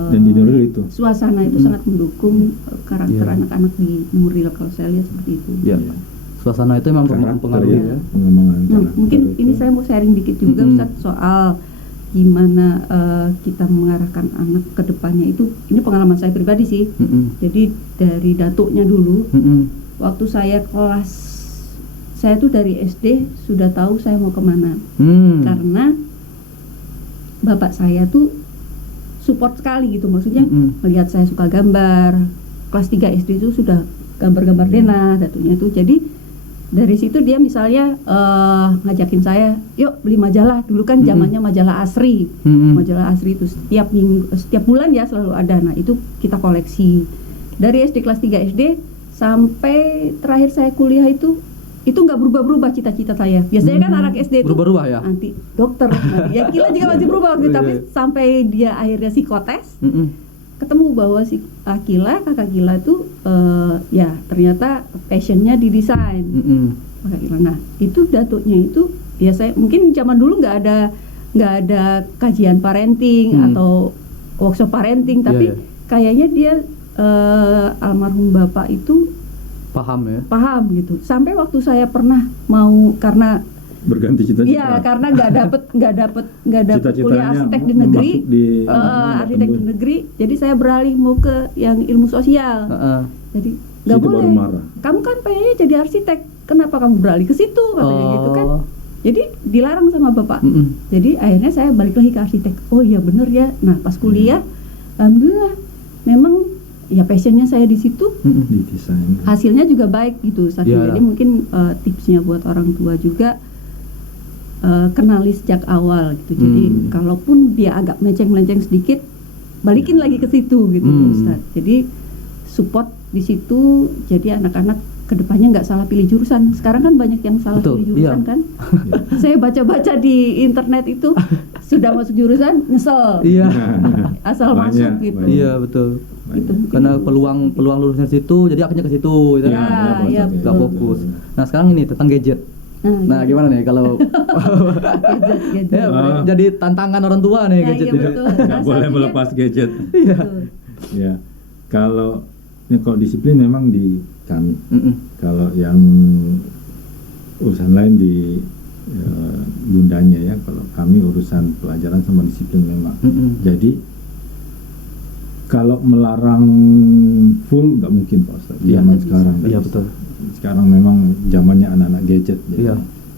Dan di Nuril itu suasana itu sangat mendukung karakter anak-anak di Nuril kalau saya lihat seperti itu. Iya. Suasana itu memang karakter mempengaruhi ya. pengembangan karakter Mungkin itu. ini saya mau sharing dikit juga Ustadz soal gimana kita mengarahkan anak ke depannya itu. Ini pengalaman saya pribadi sih. Jadi dari datuknya dulu, waktu saya tuh dari SD sudah tahu saya mau kemana. Karena bapak saya tuh support sekali gitu, maksudnya melihat saya suka gambar. Kelas 3 SD itu sudah gambar-gambar Dena datuknya itu. Jadi dari situ dia misalnya ngajakin saya, yuk beli majalah. Dulu kan zamannya majalah Asri. Majalah Asri itu setiap bulan ya selalu ada. Nah, itu kita koleksi. Dari SD kelas 3 SD sampai terakhir saya kuliah itu nggak berubah-berubah cita-cita saya. Biasanya kan anak SD itu berubah ya. nanti dokter. Ya Kila juga masih berubah waktu itu, tapi sampai dia akhirnya psikotes. Ketemu bahwa si kakak Kila itu ya ternyata passionnya di desain. Kakak Kila. Nah itu datuknya itu ya saya mungkin zaman dulu nggak ada kajian parenting atau workshop parenting, tapi kayaknya dia almarhum bapak itu paham gitu. Sampai waktu saya pernah mau karena berganti cita-cita. Iya, karena nggak dapet kuliah arsitek di negeri, arsitek di negeri. Jadi saya beralih mau ke yang ilmu sosial. Jadi nggak boleh. Kamu kan pengennya jadi arsitek, kenapa kamu beralih ke situ? Katanya gitu kan. Jadi dilarang sama bapak. Jadi akhirnya saya balik lagi ke arsitek. Oh iya bener ya. Nah pas kuliah, alhamdulillah memang ya passionnya saya di situ. Di desain. Hasilnya juga baik gitu. Jadi mungkin tipsnya buat orang tua juga. Kenali sejak awal gitu. Jadi kalaupun dia agak melenceng sedikit, balikin lagi ke situ gitu Ustaz. Jadi support di situ. Jadi anak-anak kedepannya nggak salah pilih jurusan. Sekarang kan banyak yang salah pilih jurusan kan. Saya baca-baca di internet itu sudah masuk jurusan nyesel. Asal masuk gitu. Iya betul. Gitu. Karena peluang lulusnya situ, jadi akhirnya ke situ, gitu kan? Nggak fokus. Nah sekarang ini tentang gadget. Nah gimana nih kalau jadi tantangan orang tua nih gadget ini? Nggak boleh melepas gadget. Ya kalau disiplin memang di kami. Kalau yang urusan lain di bundanya ya. Kalau kami urusan pelajaran sama disiplin memang. Jadi kalau melarang full nggak mungkin Pak Ustadz. Zaman sekarang. Iya betul. Sekarang memang zamannya anak-anak gadget.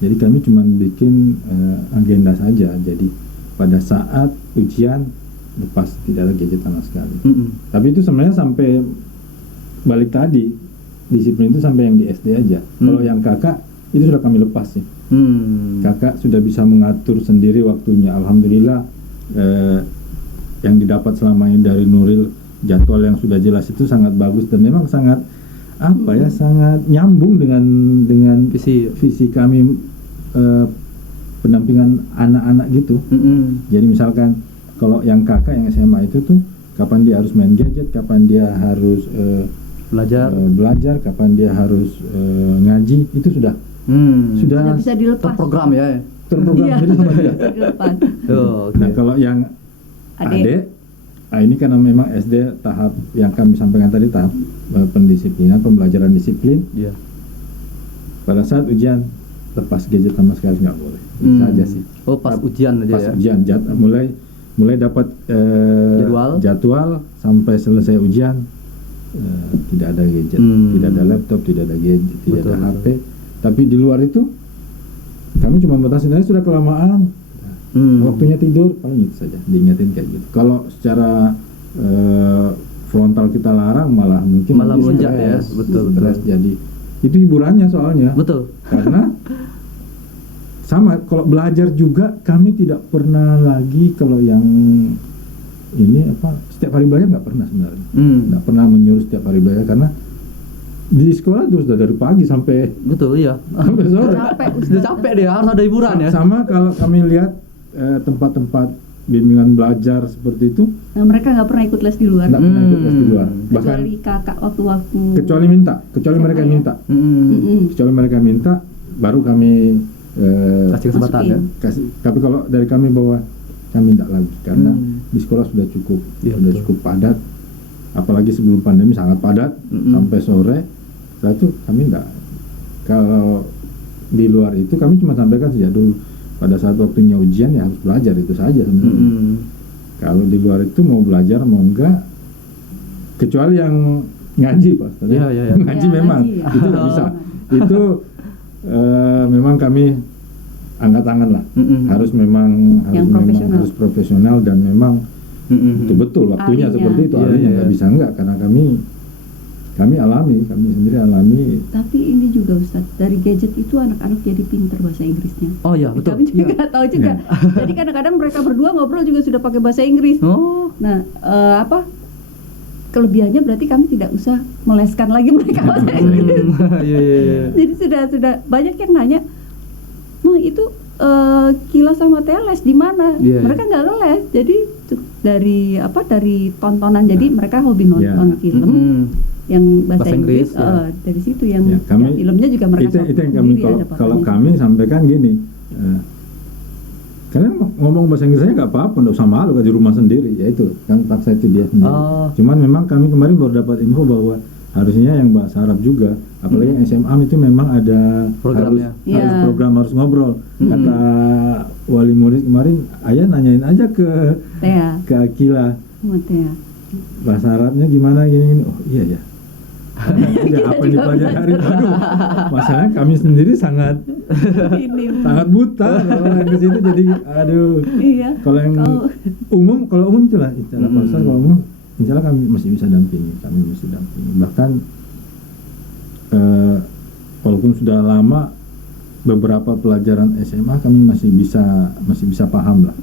Jadi kami cuma bikin agenda saja. Jadi pada saat ujian lepas, tidak ada gadget sama sekali. Mm-mm. Tapi itu sebenarnya sampai balik tadi, disiplin itu sampai yang di SD aja. Kalau yang kakak itu sudah kami lepas sih. Kakak sudah bisa mengatur sendiri waktunya. Alhamdulillah yang didapat selama ini dari Nuril, jadwal yang sudah jelas itu sangat bagus dan memang sangat sangat nyambung dengan visi kami pendampingan anak-anak gitu. Jadi misalkan kalau yang kakak yang SMA itu tuh kapan dia harus main gadget, kapan dia harus belajar, kapan dia harus ngaji, itu sudah bisa dilepas. Terprogram ya. Iya, jadi sama dia. dilepas. Nah kalau yang adik, ini karena memang SD tahap yang kami sampaikan tadi, tahap pendisiplinan, pembelajaran disiplin. Iya. Pada saat ujian lepas gadget sama sekali nggak boleh. Itu saja sih. Oh, pas ujian aja pas ya. Ujian mulai dapat jadwal sampai selesai ujian tidak ada gadget, tidak ada laptop, tidak ada gadget, tidak ada HP. Tapi di luar itu kami cuma batasi, sudah kelamaan. Waktunya tidur, paling itu saja diingetin kayak gitu. Kalau secara frontal kita larang malah melunjak ya, betul. Jadi itu hiburannya soalnya. Betul. Karena sama kalau belajar juga kami tidak pernah lagi kalau yang ini setiap hari belajar nggak pernah sebenarnya. Nggak pernah menyuruh setiap hari belajar karena di sekolah itu sudah dari pagi sampai sampai sore. Sudah capek dia, harus ada hiburan ya. Sama kalau kami lihat tempat-tempat bimbingan belajar seperti itu. Nah, mereka nggak pernah ikut les di luar. Nggak pernah ikut les di luar. Bahkan kecuali kakak waktu-waktu. Kecuali mereka minta. Kecuali mereka minta, baru kami kasih kesempatan ya. Tapi kalau dari kami bahwa kami tidak lagi karena di sekolah sudah cukup, cukup padat. Apalagi sebelum pandemi sangat padat sampai sore. Setelah itu kami tidak. Kalau di luar itu kami cuma sampaikan sejak dulu. Pada saat waktunya ujian ya harus belajar, itu saja sebenarnya. Kalau di luar itu mau belajar mau enggak, kecuali yang ngaji Pak. Ngaji memang ngaji. Itu nggak bisa. Itu memang kami angkat tangan lah. Harus harus profesional dan memang betul-betul waktunya seperti itu. Artinya nggak bisa enggak karena kami sendiri alami. Tapi ini juga Ustadz, dari gadget itu anak-anak jadi pinter bahasa Inggrisnya. Oh iya, betul. Kami juga tahu juga. Jadi kadang-kadang mereka berdua ngobrol juga sudah pakai bahasa Inggris. Nah, kelebihannya berarti kami tidak usah meleskan lagi mereka bahasa Inggris. Jadi sudah banyak yang nanya, "Mah itu Kila sama Teles di mana?" Mereka nggak ngeles. Jadi dari tontonan, jadi mereka hobi nonton film yang bahasa Inggris. Dari situ yang filmnya juga mereka itu yang kami kalau kami sampaikan gini, kalian ngomong bahasa Inggrisnya nggak apa-apa, nggak usah malu di rumah sendiri, ya itu kan paksa itu dia sendiri. Cuman memang kami kemarin baru dapat info bahwa harusnya yang bahasa Arab juga, apalagi yang SMA itu memang ada harus ngobrol. Kata wali murid kemarin, ayah nanyain aja ke Akila, bahasa Arabnya gimana gini. Oh iya ya. Apa yang dipelajari? Aduh, masalahnya kami sendiri sangat buta kalau yang ke situ, jadi aduh. Kalau yang umum itulah istilah pasar. Kalau umum insya Allah kami masih bisa dampingi. Bahkan walaupun sudah lama beberapa pelajaran SMA kami masih bisa paham lah.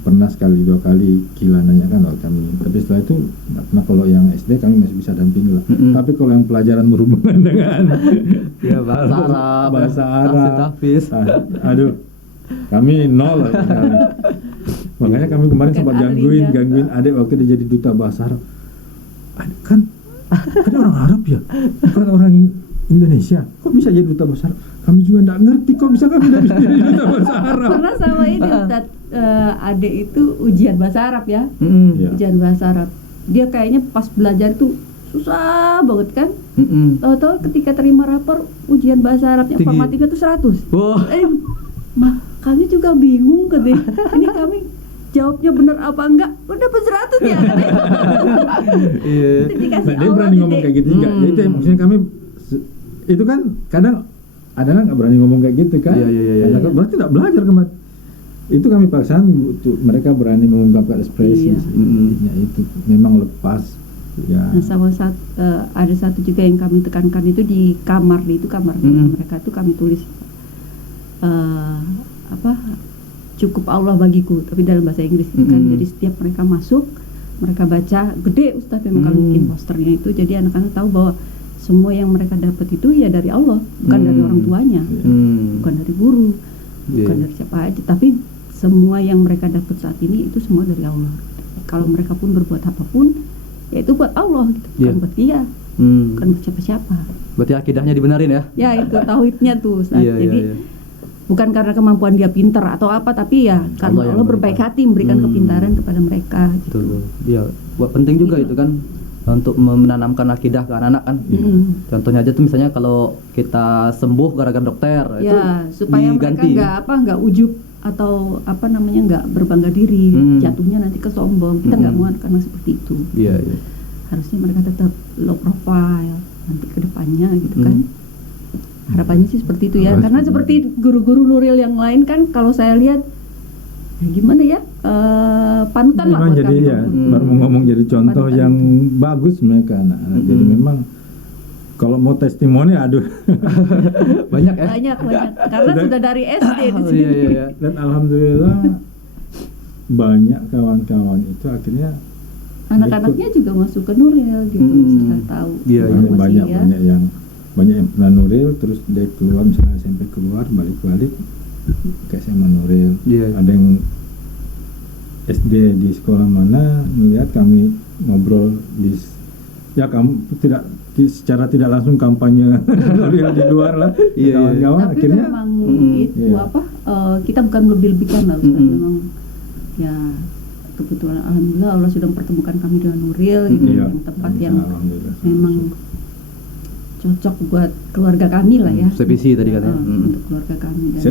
Pernah sekali dua kali Kila nanyakan kami, tapi setelah itu nggak pernah. Kalau yang SD kami masih bisa dampingi lah. Tapi kalau yang pelajaran berhubungan dengan bahasa Arab, aduh, kami nol lah sekali. Makanya kami kemarin sempat gangguin adik waktu dia jadi duta bahasa Arab. Kan orang Arab ya, bukan orang Indonesia, kok bisa jadi duta bahasa Arab? Kami juga nggak ngerti kok bisa kami nggak bisa jadi duta bahasa Arab. Pernah sama ini Ustadz, adek itu ujian bahasa Arab ya, ujian bahasa Arab. Dia kayaknya pas belajar itu susah banget kan. Tahu-tahu ketika terima rapor ujian bahasa Arabnya formatifnya tuh 100. Kami juga bingung katanya. Ini kami jawabnya benar apa enggak? Udah dapat 100 ya. Nah, dia berani ngomong kayak gitu juga. Itu maksudnya kami itu kan kadang ada nggak berani ngomong kayak gitu kan? Iya. Berarti tidak belajar kemarin. itu kami paksakan untuk mereka berani mengungkapkan ekspresi. Iya. Intinya itu memang lepas ya. Nah, ada satu juga yang kami tekankan itu di kamar, itu kamar mereka tuh kami tulis cukup Allah bagiku, tapi dalam bahasa Inggris kan. Jadi setiap mereka masuk, mereka baca gede Ustadz memang kami bikin posternya itu, jadi anak-anak tahu bahwa semua yang mereka dapat itu ya dari Allah, bukan dari orang tuanya, bukan dari guru, bukan dari siapa aja, tapi semua yang mereka dapat saat ini itu semua dari Allah. Kalau mereka pun berbuat apapun, ya itu buat Allah, gitu. Bukan buat dia, bukan buat siapa-siapa. Berarti akidahnya dibenarin ya? Ya itu tauhidnya tuh, Ustaz. Jadi bukan karena kemampuan dia pintar atau apa, tapi ya karena Allah berbaik hati memberikan kepintaran kepada mereka. Gitu. Betul. Iya, buat penting juga itu kan untuk menanamkan akidah ke anak-anak kan. Contohnya aja tuh misalnya kalau kita sembuh gara-gara dokter, itu supaya diganti. mereka nggak ujub atau nggak berbangga diri, jatuhnya nanti ke sombong. Kita nggak mau karena seperti itu. Iya. Harusnya mereka tetap low profile nanti ke depannya gitu kan. Harapannya sih seperti itu ya, karena seperti guru-guru Nuril yang lain kan kalau saya lihat gimana ya, panutan lah memang buat jadi kami. ya baru mau ngomong jadi contoh Panutan yang itu. bagus mereka anak-anak. Jadi memang kalau mau testimoni aduh Banyak ya? Banyak karena sudah dari SD di sini. Iya. dan alhamdulillah banyak kawan-kawan itu akhirnya Anak-anaknya juga masuk ke Nuril gitu, setelah tahu. Iya, banyak yang pernah Nuril terus dia keluar, misalnya SMP keluar balik ke SMA Nuril. Ada yang SD di sekolah mana melihat kami ngobrol kamu secara tidak langsung kampanye Nuril di luar lah. Kawan-kawan Tapi akhirnya memang itu kita bukan lebih-lebihkan lah Ustaz. Memang ya kebetulan alhamdulillah Allah sudah mempertemukan kami dengan Nuril gitu, yang tempat yang memang cocok buat keluarga kami lah ya. Sevisi tadi katanya. Untuk keluarga kami dan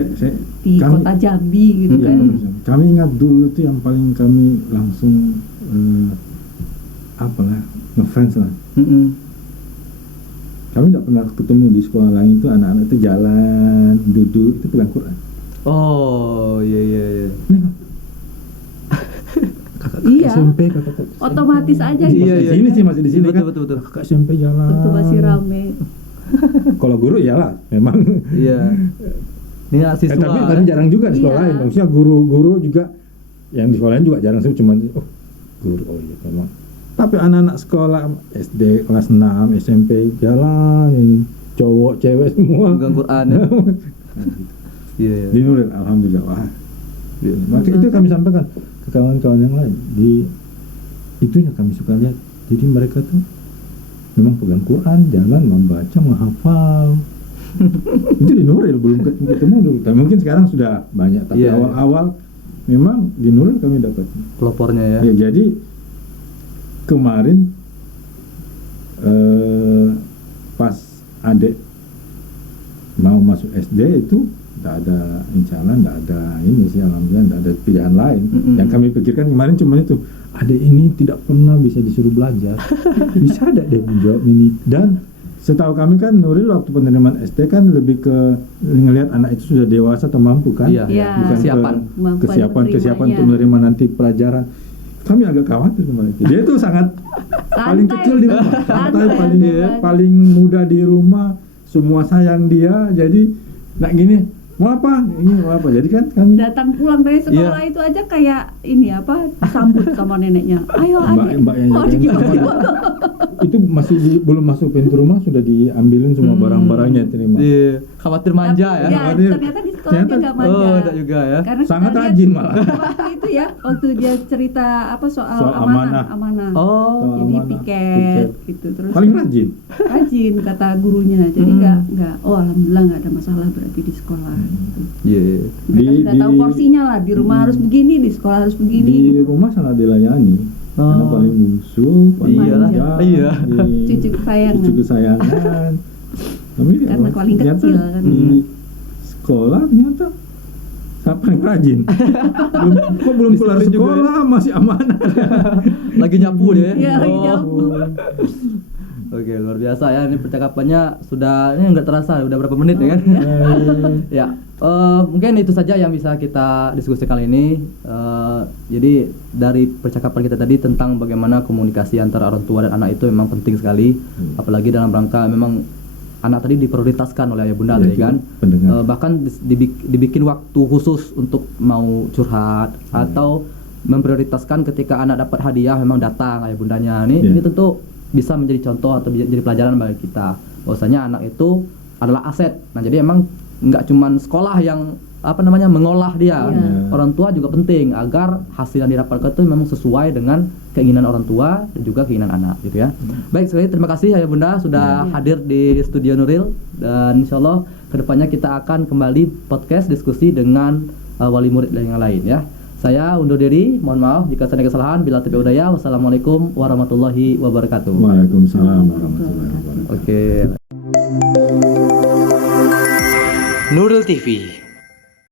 di kami, kota Jambi gitu kan. Kami ingat dulu tuh yang paling kami langsung ngefans lah. Kami tidak pernah ketemu di sekolah lain itu anak-anak itu jalan, duduk itu pegang Quran. Oh iya. Iya. SMP Otomatis aja gitu. Iya. Masih di sini kan. Betul. Kakak SMP jalan. Waktu masih rame. Kalau guru iyalah, memang. Iya. Ini siswa. Tapi jarang juga di sekolah lain. Maksudnya guru juga yang di sekolah lain juga jarang sih, cuma guru memang. Tapi anak-anak sekolah SD kelas 6, SMP jalan ini cowok, cewek semua pegang Quran ya. Iya. Di Nuril alhamdulillah. Wah. Maka itu kami sampaikan ke kawan-kawan yang lain. Itunya kami suka lihat. Jadi mereka tuh memang pegang Quran, jalan membaca, menghafal. Itu di Nuril belum ketemu dulu. Tapi mungkin sekarang sudah banyak. Tapi awal-awal memang di Nuril kami dapat pelopornya ya. Ya jadi kemarin pas adik mau masuk SD itu tidak ada, insya Allah tidak ada ini sih, alhamdulillah tidak ada pilihan lain. Yang kami pikirkan kemarin cuma itu, adik ini tidak pernah bisa disuruh belajar, bisa ada dia menjawab ini. Dan setahu kami kan Nuril waktu penerimaan SD kan lebih ke ngelihat anak itu sudah dewasa atau mampu kan, bukan kesiapan untuk menerima nanti pelajaran. Kami agak khawatir kemarin. Dia itu sangat paling kecil di rumah, paling muda di rumah, semua sayang dia. Jadi nak gini mau apa? Ini mau apa? Jadi kan kami datang pulang dari sekolah itu aja kayak ini disambut sama neneknya. Ayo adik. Mbak yang itu masih belum masuk pintu rumah sudah diambilin semua barang-barangnya terima. Iya. Khawatir manja ya. Ternyata di sekolahnya nggak manja. Enggak juga ya. Karena sangat rajin malah. Waktu itu waktu dia cerita soal amanah. Jadi piket gitu terus. Paling rajin kata gurunya. Jadi nggak. Alhamdulillah nggak ada masalah berarti di sekolah. Iya. Mereka sudah tahu porsinya lah, di rumah harus begini, di sekolah harus begini. Di rumah sangat dilayani. Karena paling bungsu, paling manja, cucu kesayangan. Tapi karena paling kecil kan. Di sekolah ternyata saya paling rajin. belum keluar sekolah masih amanah. Lagi nyapu dia. Iya, lagi nyapu. Oke, luar biasa ya. Ini percakapannya sudah ini nggak terasa udah berapa menit ya kan? Ya, mungkin itu saja yang bisa kita diskusi kali ini. Jadi dari percakapan kita tadi tentang bagaimana komunikasi antara orang tua dan anak itu memang penting sekali, apalagi dalam rangka memang anak tadi diprioritaskan oleh ayah bunda tadi kan. Bahkan dibikin waktu khusus untuk mau curhat atau memprioritaskan ketika anak dapat hadiah memang datang ayah bundanya. Ini tentu bisa menjadi contoh atau jadi pelajaran bagi kita bahwasanya anak itu adalah aset. Nah, jadi emang nggak cuman sekolah yang mengolah dia. Orang tua juga penting agar hasil yang didapatkan itu memang sesuai dengan keinginan orang tua dan juga keinginan anak gitu ya. Baik sekali, terima kasih ayah bunda sudah hadir di studio Nuril, dan insyaallah kedepannya kita akan kembali podcast diskusi dengan wali murid yang lain ya. Saya undur diri, mohon maaf jika saya ada kesalahan. Bila taufiq hidayah, wassalamualaikum warahmatullahi wabarakatuh. Waalaikumsalam warahmatullahi wabarakatuh. Oke. Nuril TV.